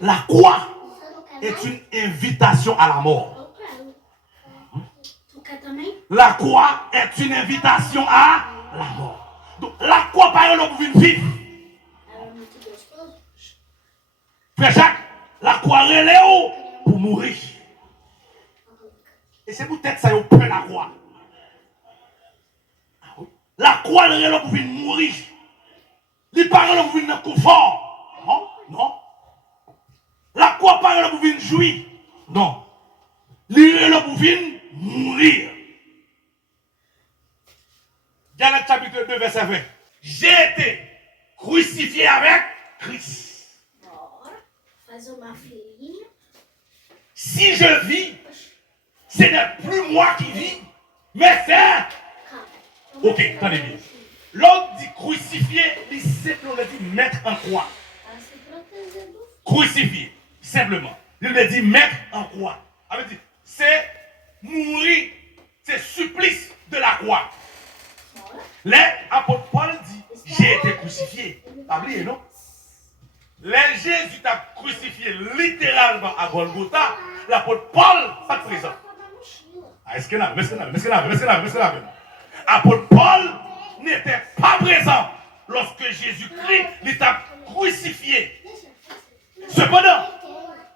La croix est une invitation à la mort. La croix est une invitation à la mort. Donc la croix par exemple pour vivre. Frère Jacques, la croix relève pour mourir. Et c'est peut-être ça qu'on prend la croix. La croix relève pour mourir. Les parents pour venir dans le confort. Non, non. La croix par pour venir jouir. Non. Les relève pour venir mourir. Galate chapitre 2, verset 20. J'ai été crucifié avec Christ. Si je vis, ce n'est plus moi qui vis, mais c'est... Ok, attendez bien. L'autre dit crucifié, il simplement dit mettre en croix. Crucifié, simplement. Il me dit mettre en croix. C'est mourir, c'est supplice de la croix. L'apôtre Paul dit, j'ai été crucifié. Pas oublié, non? Jésus t'a crucifié littéralement à Golgotha. L'apôtre Paul, pas présent. Est-ce que là, l'apôtre Paul n'était pas présent lorsque Jésus-Christ l'était crucifié. Cependant,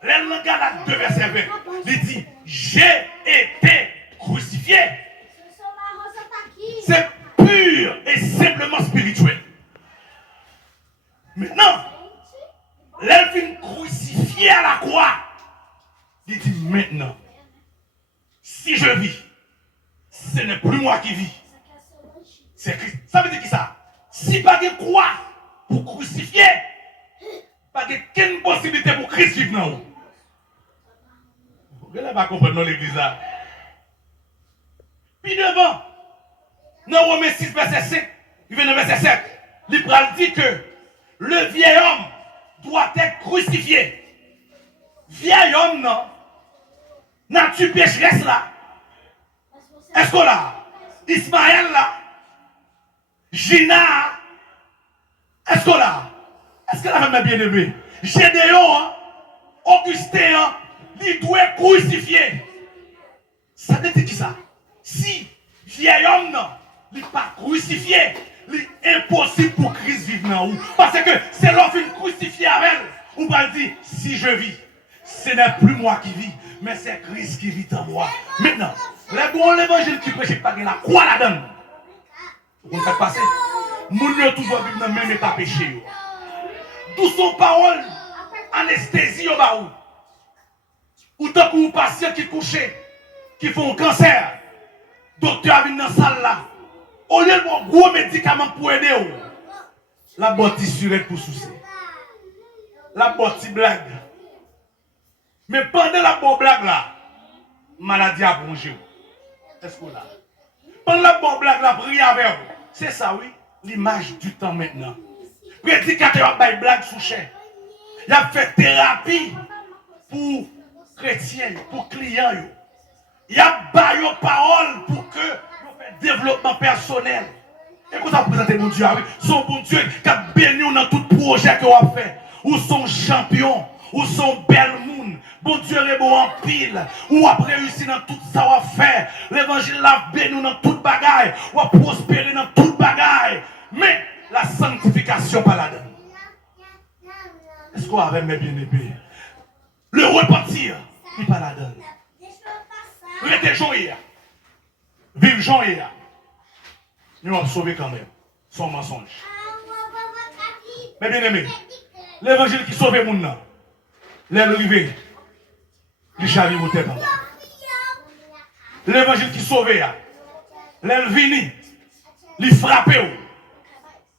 le Galates 2, verset 20, il dit, j'ai été crucifié. C'est pur et simplement spirituel. Maintenant, l'elfine crucifié à la croix, il dit maintenant, si je vis, ce n'est plus moi qui vis, c'est Christ. Ça veut dire qui ça? Si pas de croix pour crucifier, pas de quelle possibilité pour Christ vivre dans vous. Vous ne pas comprendre l'église là. Puis devant, dans Romains 6, verset 5, il vient dans verset 7, il dit que le vieil homme doit être crucifié. Vieil homme, non? Nature pécheresse là. Est-ce qu'on l'a? Ismaël là? Gina? Est-ce qu'on l'a? Est-ce qu'elle a même bien aimé? Gédéon, Augustin, il doit être crucifié. Ça veut dire qui ça? Si vieil homme, non, il n'est pas crucifié, il est impossible pour Christ vivre dans vous. Parce que c'est l'offre crucifiée avec elle. On va dire, si je vis, ce n'est plus moi qui vis, mais c'est Christ qui vit en moi. Maintenant, les bons l'évangile qui prêche pas la croix la donne. Vous faites passer. Nous ne toujours vivre dans le même état péché. D'où son parole, anesthésie au baou. Ou tant que vous patients qui couchent, qui font un cancer, docteur vient dans la salle là. Au lieu de mon gros médicament pour aider, la botte surette pour soucier. La botte blague. Mais pendant la bonne blague là, maladie a bronché. Est-ce que là? Pendant la bonne blague là, brille avec vous. C'est ça, oui, l'image du temps maintenant. Prédicateur a fait blague sous chair. Il a fait thérapie pour chrétiens, pour clients. Il a baillé parole pour que vous fassiez développement personnel. Et vous avez présenté mon Dieu, son bon Dieu qui a béni dans tout projet que vous avez fait. Ou son champion, ou son bel monde. Bon Dieu est bon en pile. Ou a réussi dans tout ça vous avez fait. L'évangile l'a béni dans toute bagaille. Ou a prospéré dans toute bagaille. Mais la sanctification par la donne. Est-ce qu'on avait mes bien-aimés? Le repartir, il pas la donne. Restez joyeux. Vive joyeux. Nous avons sauvé quand même. Son mensonge. Mes bien-aimés, l'évangile qui sauve le monde, l'arrivée, il charrie au terre. L'évangile qui sauve, l'elvini, il frappe.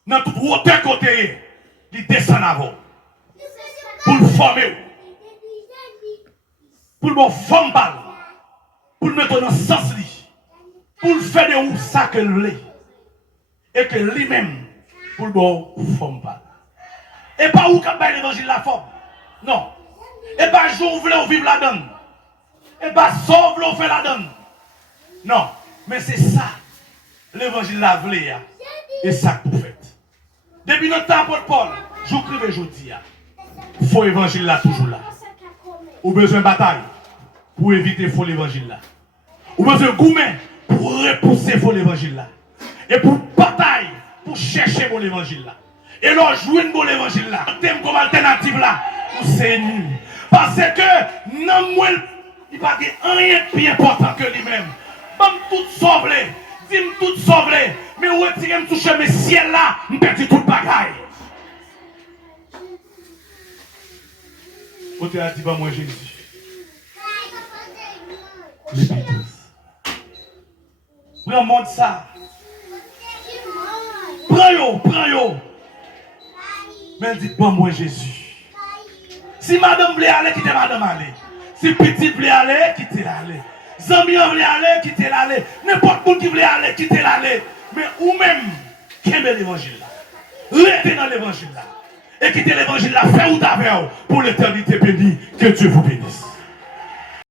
Dans toute hauteur côté, il descend avant. Pour le former. Pour le former. Pour le mettre dans le sens. Pour le faire de où ça que l'est. Et que lui-même, pour le former. Et pas où quand l'évangile la forme. Non. Et pas jour où vous voulez vivre la donne. Et pas sauve vous faire la donne. Non. Mais c'est ça. L'évangile la voulait. Et ça que vous faites. Depuis notre temps, Paul, je vous écrivais aujourd'hui. faux évangile là toujours là. Ou besoin de bataille pour éviter faux évangile là. Ou besoin de gourmet pour repousser faux évangile là. Et pour bataille pour chercher bon évangile là. Et là, jouer un bon évangile là. Thème comme alternative là. C'est nul. Parce que non, moi, il n'y a pas rien de plus important que lui-même. Pas tout sauver. Dis-moi tout sauver. Mais où est-ce que je touche mes ciels là? Je perds tout le bagaille. Où tu as dit, moi Jésus. L'épidose. Prends monte ça. Prends yo. Mais dites-moi moi Jésus. Si madame voulait aller, quittez madame aller. Si petit voulait aller, quittez l'aller. Zami voulait aller, quittez l'aller. N'importe qui voulait aller, quittez l'aller. Mais ou même, qui aime l'évangile là. Restez dans l'évangile là. Et quittez l'évangile là, fait ou d'avant pour l'éternité bénie. Que Dieu vous bénisse.